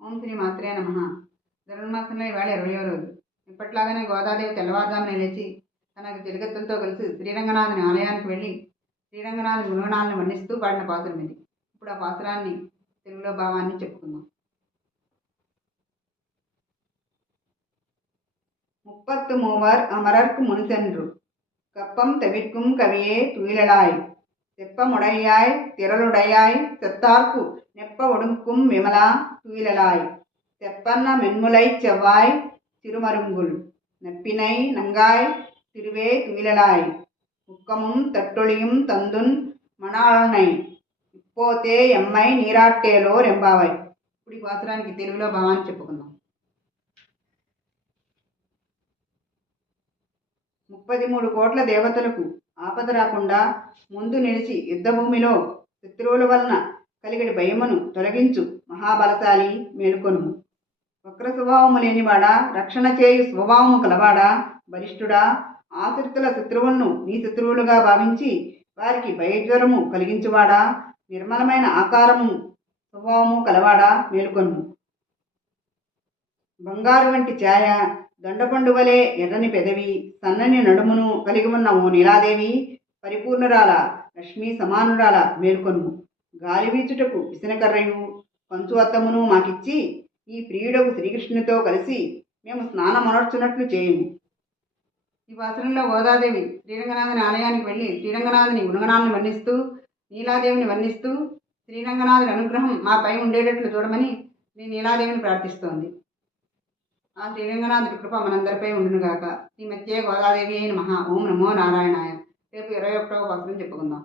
ఓం శ్రీ మాత్రే నమ ధనుర్మాసంలో ఇవాళ ఇరవయో రోజు ఇప్పట్లాగానే గోదాదేవి తెల్లవారుజామున లేచి తన చెలికత్తులతో కలిసి శ్రీరంగనాథుని ఆలయానికి వెళ్ళి శ్రీరంగనాథుని గుణగణాలను వర్ణిస్తూ పాడిన పాత్రం ఇది ఇప్పుడు ఆ పాత్రాన్ని తెలుగులో భావాన్ని చెప్పుకుందాం முப்பத்து மூவர் அமரர்க்கு முன்சென்று கப்பம் தவிர்க்கும் கவியே துயிலலாய் செப்பமுடையாய் திரளுடையாய் செத்தார்க்கு நெப்ப ஒடுக்கும் விமலா துயிலலாய் செப்பன்ன மென்முலை செவ்வாய் திருமருங்குல் நெப்பினை நங்காய் திருவே துயிலலாய் உக்கமும் தட்டொளியும் தந்துன் మణాలనై ఇప్పోతే ఎమ్మై నీరాట్టేలో రెంబావై ఇప్పుడు ఈ పాత్రానికి తెలుగులో భావాన్ని చెప్పుకుందాం ముప్పది మూడు కోట్ల దేవతలకు ఆపద రాకుండా ముందు నిలిచి యుద్ధభూమిలో శత్రువుల వలన కలిగిన భయమును తొలగించు మహాబలశాలి మేలుకొనుము. వక్ర స్వభావము లేనివాడా రక్షణ చేయు స్వభావము కలవాడా బలిష్ఠుడా ఆశ్రితుల శత్రువులను నీ శత్రువులుగా భావించి వారికి భయజ్వరము కలిగించువాడా నిర్మలమైన ఆకారము స్వభావము కలవాడా మేలుకొనుము. బంగారు వంటి ఛాయ దండపండు వలె ఎర్రని పెదవి సన్నని నడుమును కలిగి ఉన్న ఓ నీలాదేవి పరిపూర్ణురాల లక్ష్మీ సమానురాల మేలుకొను గాలివీచుటకు విసనకర్రయు పంచు అత్తమును మాకిచ్చి ఈ ప్రియుడకు శ్రీకృష్ణునితో కలిసి మేము స్నానమనర్చున్నట్లు చేయము. ఈ వాసనంలో గోదాదేవి శ్రీరంగనాథుని ఆలయానికి వెళ్ళి శ్రీరంగనాథుని గుణగణాలను వర్ణిస్తూ నీలాదేవిని వర్ణిస్తూ శ్రీరంగనాథుని అనుగ్రహం మాపై ఉండేటట్లు చూడమని శ్రీ నీలాదేవిని ప్రార్థిస్తోంది. ఆ శ్రీరంగనాథుడి కృప మనందరిపై ఉండునుగాక శ్రీమత్యే గోదాదేవి అయిన మహా. ఓం నమో నారాయణాయ. రేపు ఇరవై ఒకటవ వసనం చెప్పుకుందాం.